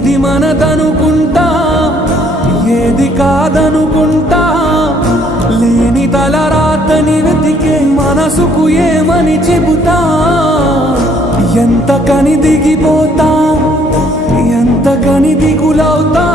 ఇది మనదనుకుంటా ఏది కాదనుకుంటా లేని తలరాతని వెతికే మనసుకు ఏమని చెబుతా ఎంత కని దిగిపోతా ఎంత కని దిగులవుతా